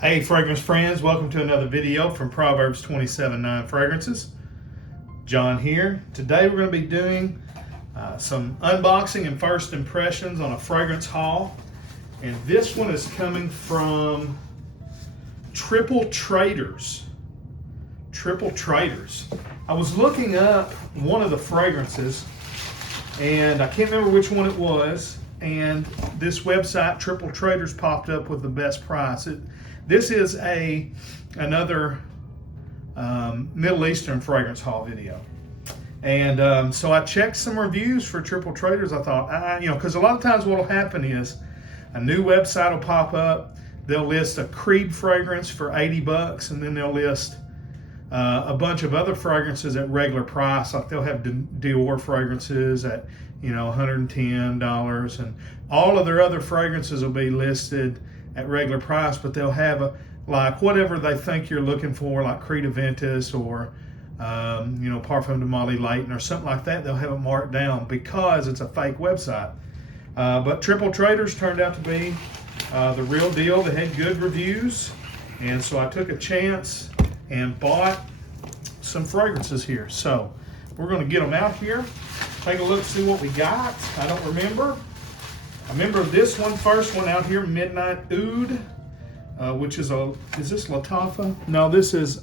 Hey fragrance friends, welcome to another video from Proverbs 27:9 Fragrances. John here. Today we're going to be doing some unboxing and first impressions on a fragrance haul. And this one is coming from Triple Traders. Triple Traders. I was looking up one of the fragrances and I can't remember which one it was. And this website, Triple Traders, popped up with the best price. This is another Middle Eastern fragrance haul video. And so I checked some reviews for Triple Traders. I thought, because a lot of times what will happen is a new website will pop up. They'll list a Creed fragrance for $80, and then they'll list a bunch of other fragrances at regular price. Like they'll have Dior fragrances at $110, and all of their other fragrances will be listed at regular price, but they'll have like whatever they think you're looking for, like Creed Aventus or Parfum de Molly Layton or something like that. They'll have it marked down because it's a fake website. But Triple Traders turned out to be the real deal. They had good reviews, and so I took a chance and bought some fragrances here. So we're going to get them out here, take a look, see what we got. I don't remember. I remember this one, first one out here, Midnight Oud, which is is this Lattafa? No, this is,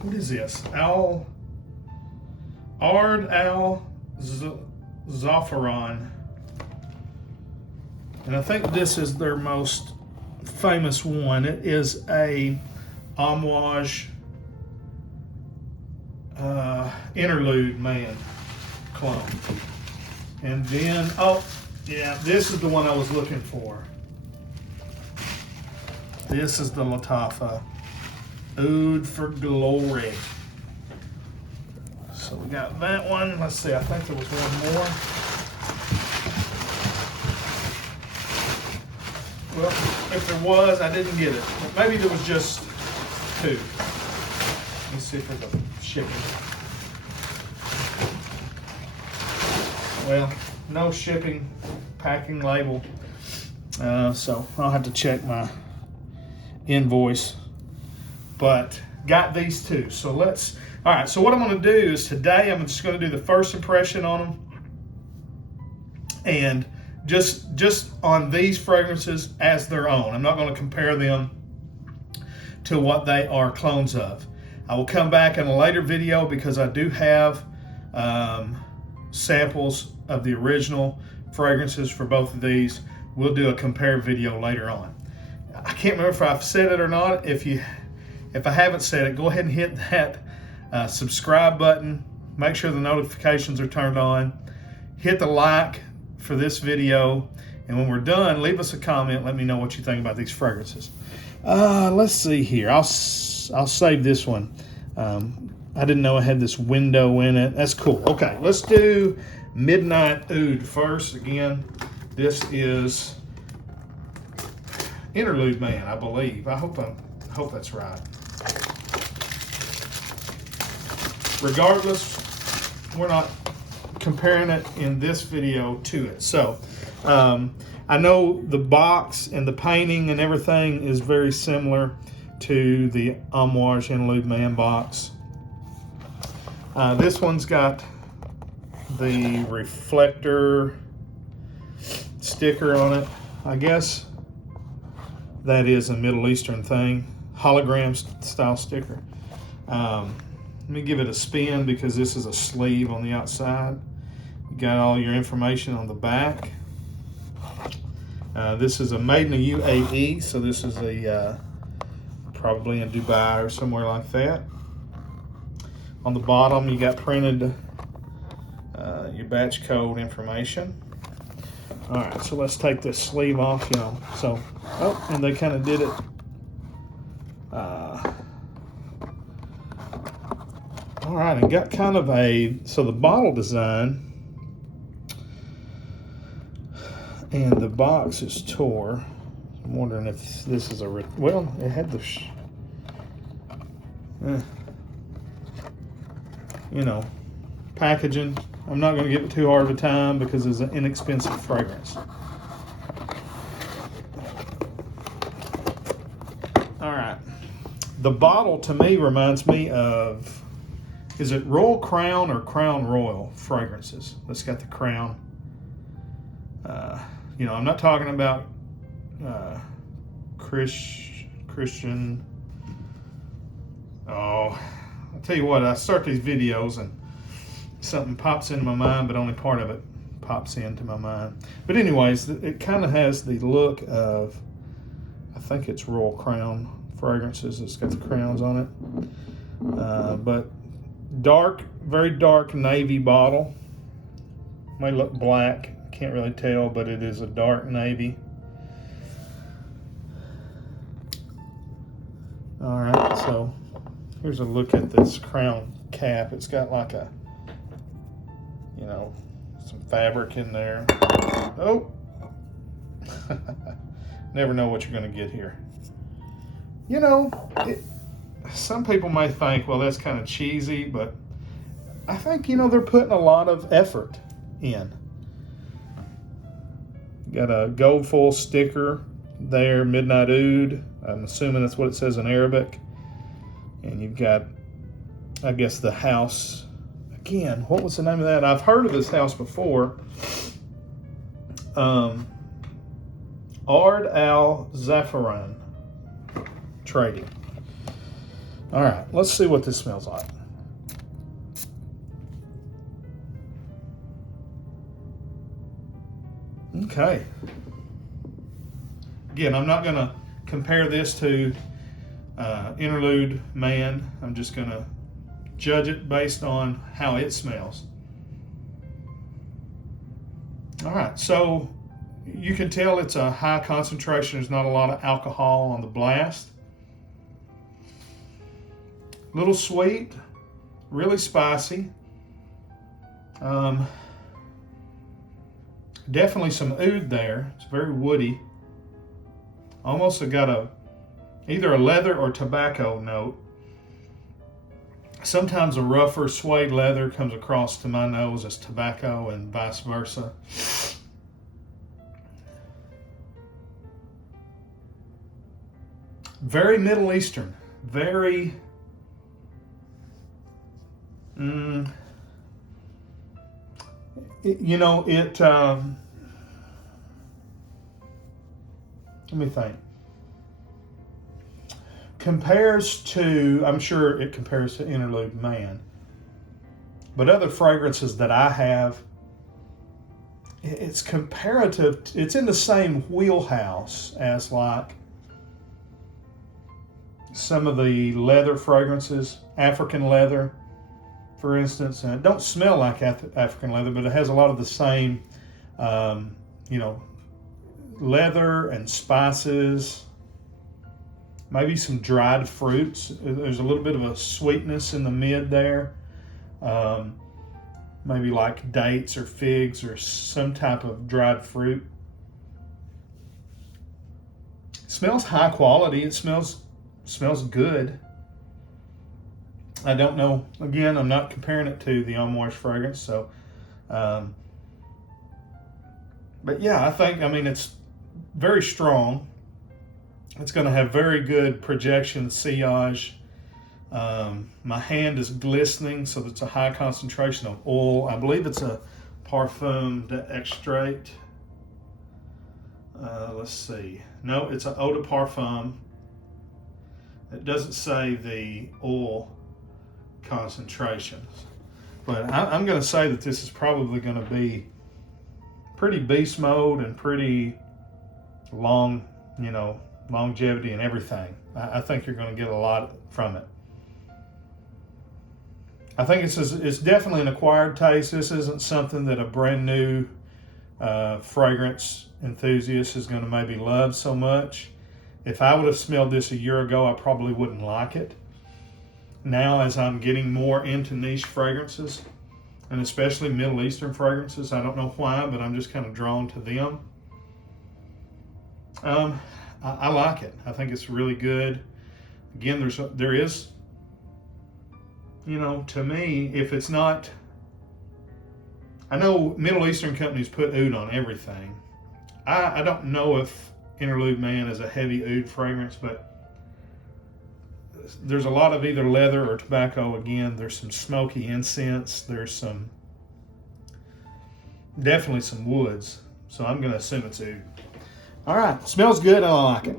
what is this? Ard Al Zaafaran. And I think this is their most famous one. It is a homage interlude man clone. And then, this is the one I was looking for. This is the Lattafa Oud for Glory. So we got that one. Let's see, I think there was one more. Well, if there was, I didn't get it. Maybe there was just two. Let me see if there's a shipping. Well, no shipping, packing label. So I'll have to check my invoice. But got these two. So all right, so what I'm going to do is today I'm just going to do the first impression on them. And just on these fragrances as their own. I'm not going to compare them to what they are clones of. I will come back in a later video because I do have samples of the original fragrances for both of these. We'll do a compare video later on. I can't remember if I've said it or not. If I haven't said it, go ahead and hit that subscribe button. Make sure the notifications are turned on. Hit the like for this video, and when we're done, leave us a comment. Let me know what you think about these fragrances. Let's see here. I'll save this one. I didn't know I had this window in it. That's cool. Okay, let's do Midnight Oud first. Again, this is Interlude Man, I believe. I hope that's right. Regardless, we're not comparing it in this video to it. So I know the box and the painting and everything is very similar to the Homage Interlude Man box. This one's got the reflector sticker on it. I guess that is a Middle Eastern thing. Hologram style sticker. Let me give it a spin because this is a sleeve on the outside. You got all your information on the back. This is a made in the UAE, so this is probably in Dubai or somewhere like that. On the bottom, you got printed your batch code information. All right, so let's take this sleeve off, and they kind of did it. All right, and got kind of so the bottle design and the box is tore. I'm wondering if this is well, it had the, packaging. I'm not going to give it too hard of a time because it's an inexpensive fragrance. The bottle to me reminds me of, is it Royal Crown or Crown Royal fragrances? That's got the crown. I'm not talking about Christian. Oh, I'll tell you what, I start these videos and something pops into my mind, but only part of it pops into my mind. But anyways, it kind of has the look of, I think it's Royal Crown fragrances. It's got the crowns on it. But dark, very dark navy bottle. Might look black, can't really tell, but it is a dark navy. All right, so here's a look at this crown cap. It's got like a, some fabric in there. Oh, never know what you're going to get here. Some people may think, well, that's kind of cheesy, but I think, they're putting a lot of effort in. Got a gold foil sticker there, Midnight Oud. I'm assuming that's what it says in Arabic. And you've got, I guess, the house. Again, what was the name of that? I've heard of this house before. Ard Al Zaafaran Trading. All right, let's see what this smells like. Okay. Again, I'm not going to compare this to Interlude Man. I'm just going to judge it based on how it smells. All right, so you can tell it's a high concentration. There's not a lot of alcohol on the blast. A little sweet, really spicy. Definitely some oud there. It's very woody. Almost got either a leather or tobacco note. Sometimes a rougher suede leather comes across to my nose as tobacco and vice versa. Very Middle Eastern. Very, let me think. Compares to, I'm sure it compares to Interlude Man, but other fragrances that I have, it's comparative, it's in the same wheelhouse as like some of the leather fragrances, African leather, for instance. And it don't smell like African leather, but it has a lot of the same, leather and spices, maybe some dried fruits. There's a little bit of a sweetness in the mid there. Maybe like dates or figs or some type of dried fruit. It smells high quality. It smells good. I don't know. Again, I'm not comparing it to the Amouage fragrance. So, but yeah, it's very strong. It's going to have very good projection, sillage. My hand is glistening, so it's a high concentration of oil. I believe it's a perfume d'extrait. Let's see. No, it's an eau de parfum. It doesn't say the oil concentrations. But I'm going to say that this is probably going to be pretty beast mode and pretty long, longevity and everything. I think you're going to get a lot from it. I think it's definitely an acquired taste. This isn't something that a brand new fragrance enthusiast is going to maybe love so much. If I would have smelled this a year ago, I probably wouldn't like it. Now, as I'm getting more into niche fragrances, and especially Middle Eastern fragrances, I don't know why, but I'm just kind of drawn to them. I like it. I think it's really good. Again, there is, to me, if it's not, I know Middle Eastern companies put oud on everything. I don't know if Interlude Man is a heavy oud fragrance, but there's a lot of either leather or tobacco. Again, there's some smoky incense. There's definitely some woods. So I'm going to assume it's oud. All right, smells good and I like it.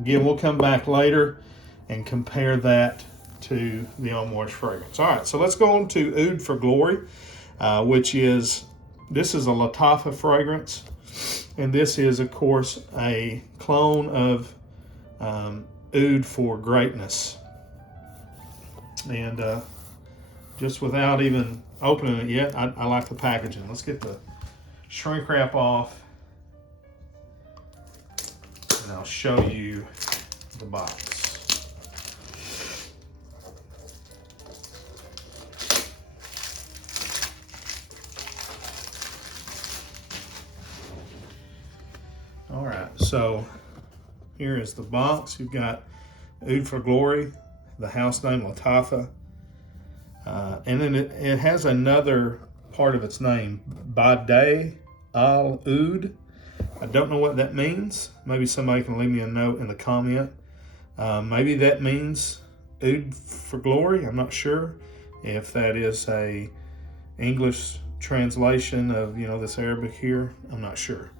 Again, we'll come back later and compare that to the unwashed fragrance. All right, so let's go on to Oud for Glory, which is, this is a Lattafa fragrance. And this is, of course, a clone of Oud for Greatness. And just without even opening it yet, I like the packaging. Let's get the shrink wrap off, and I'll show you the box. All right, so here is the box. You've got Oud for Glory, the house name Lattafa, and then it has another part of its name, Midnight Oud. I don't know what that means. Maybe somebody can leave me a note in the comment. Maybe that means Oud for Glory. I'm not sure if that is a English translation of, you know, this Arabic here. I'm not sure.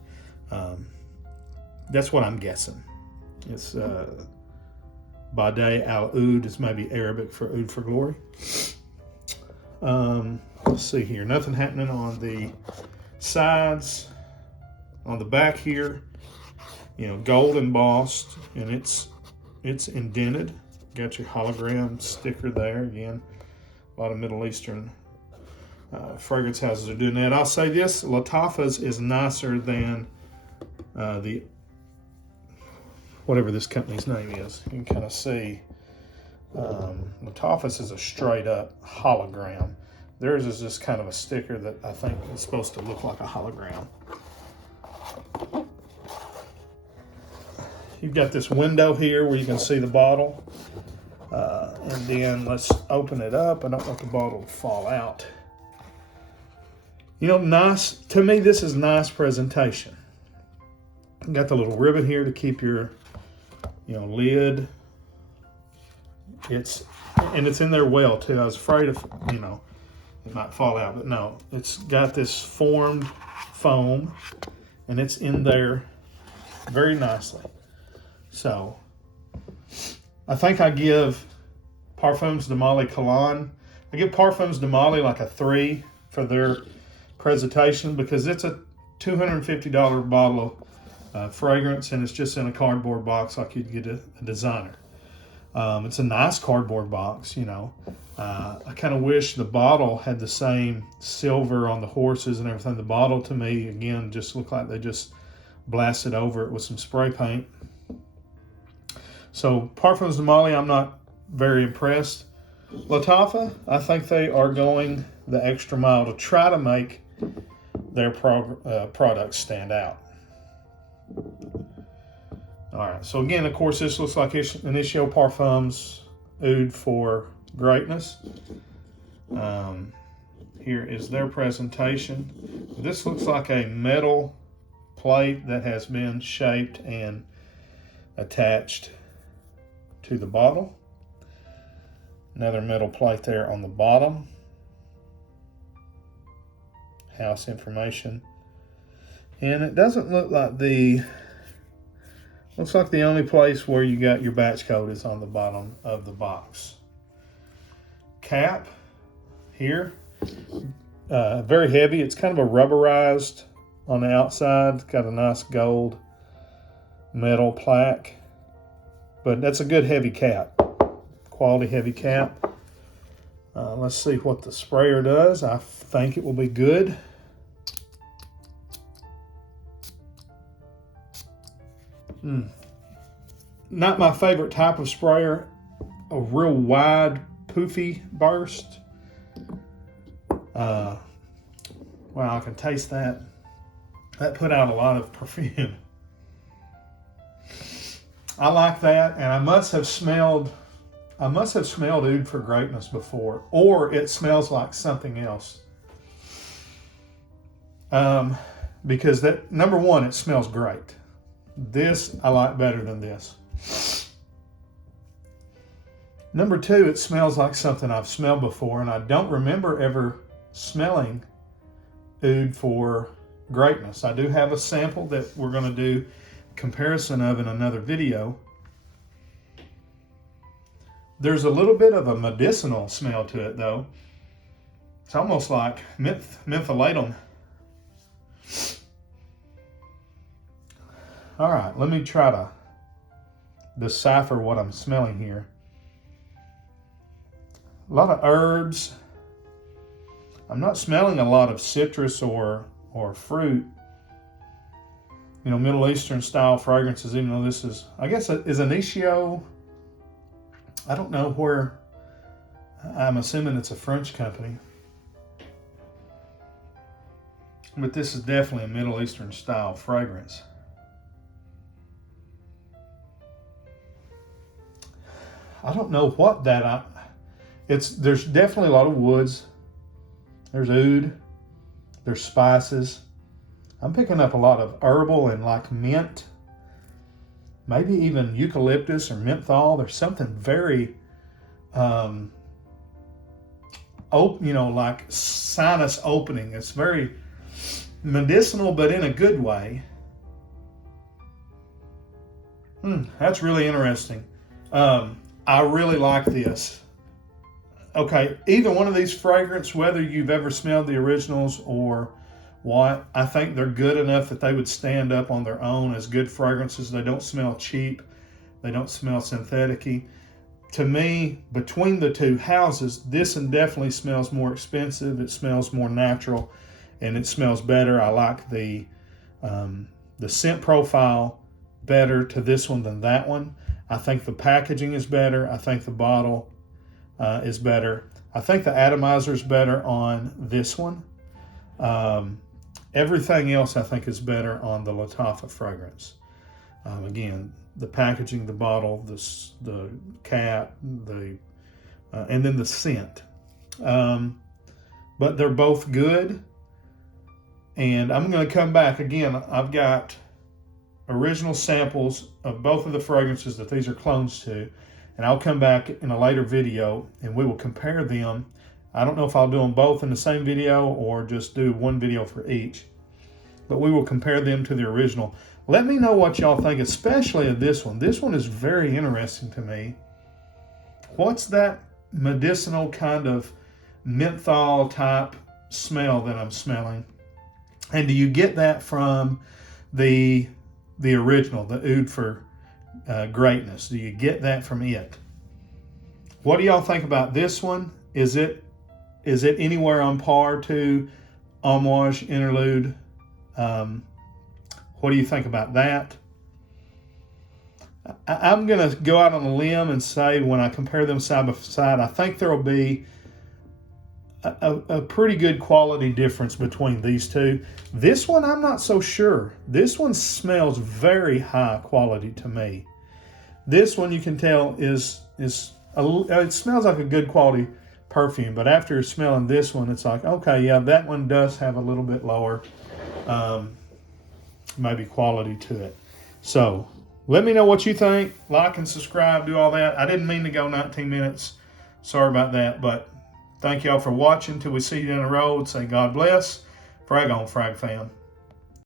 That's what I'm guessing. It's Midnight Oud is maybe Arabic for Oud for Glory. Let's see here. Nothing happening on the sides. On the back here, you know, gold embossed, and it's indented. Got your hologram sticker there. Again, a lot of Middle Eastern fragrance houses are doing that. I'll say this: Lattafa's is nicer than the whatever this company's name is. You can kind of see Lattafa's is a straight up hologram. Theirs is just kind of a sticker that I think is supposed to look like a hologram. You've got this window here where you can see the bottle. And then let's open it up. I don't want the bottle to fall out. You know, nice, to me this is nice presentation. You got the little ribbon here to keep your, you know, lid. It's in there well too. I was afraid of, you know, it might fall out, but no. It's got this formed foam and it's in there very nicely. So I think I give Parfums de Mali Cologne, I give Parfums de Mali like a 3 for their presentation, because it's a $250 bottle of fragrance, and it's just in a cardboard box like you'd get a designer. It's a nice cardboard box, you know. I kind of wish the bottle had the same silver on the horses and everything. The bottle, to me, again, just looked like they just blasted over it with some spray paint. So Parfums de Mali, I'm not very impressed. Lattafa, I think they are going the extra mile to try to make their products stand out. All right, so again, of course, this looks like Initio Parfums Oud for Greatness. Here is their presentation. This looks like a metal plate that has been shaped and attached to the bottle. Another metal plate there on the bottom. House information. And it doesn't look like looks like the only place where you got your batch code is on the bottom of the box. Cap here, very heavy. It's kind of a rubberized on the outside. It's got a nice gold metal plaque, but that's a good heavy cap, quality heavy cap. Let's see what the sprayer does. I think it will be good. Not my favorite type of sprayer, a real wide, poofy burst. Wow, I can taste that. That put out a lot of perfume. I like that, and I must have smelled Oud for Greatness before, or it smells like something else. Because that, number one, it smells great. This I like better than this. Number two, it smells like something I've smelled before, and I don't remember ever smelling oud for greatness. I do have a sample that we're going to do comparison of in another video. There's a little bit of a medicinal smell to it, though. It's almost like mentholatum. All right, let me try to decipher what I'm smelling here. A lot of herbs. I'm not smelling a lot of citrus or fruit. You know, Middle Eastern style fragrances, even though this is, I guess, is Initio. I don't know where, I'm assuming it's a French company. But this is definitely a Middle Eastern style fragrance. I don't know what that, there's definitely a lot of woods. There's oud, there's spices. I'm picking up a lot of herbal and like mint, maybe even eucalyptus or menthol. There's something very, you know, like sinus opening. It's very medicinal, but in a good way. That's really interesting. I really like this. Okay, either one of these fragrances, whether you've ever smelled the originals or what, I think they're good enough that they would stand up on their own as good fragrances. They don't smell cheap. They don't smell synthetic-y. To me, between the two houses, this one definitely smells more expensive. It smells more natural, and it smells better. I like the scent profile better to this one than that one. I think the packaging is better. I think the bottle is better. I think the atomizer is better on this one. Everything else I think is better on the Lattafa fragrance. Again, the packaging, the bottle, the cap, and then the scent. But they're both good. And I'm going to come back again. I've got original samples of both of the fragrances that these are clones to, and I'll come back in a later video and we will compare them. I don't know if I'll do them both in the same video or just do one video for each, but we will compare them to the original. Let me know what y'all think, especially of this one. This one is very interesting to me. What's that medicinal kind of menthol type smell that I'm smelling? And do you get that from the original, the Oud for greatness? Do you get that from it? What do y'all think about this one? Is it anywhere on par to Homage Interlude? What do you think about that? I'm going to go out on a limb and say when I compare them side by side, I think there will be a pretty good quality difference between these two. This one, I'm not so sure. This one smells very high quality to me. This one, you can tell, it smells like a good quality perfume, but after smelling this one, it's like, okay, yeah, that one does have a little bit lower maybe quality to it. So let me know what you think. Like and subscribe, do all that. I didn't mean to go 19 minutes. Sorry about that, but thank y'all for watching. Till we see you down the road, say God bless. Frag on, Frag fam.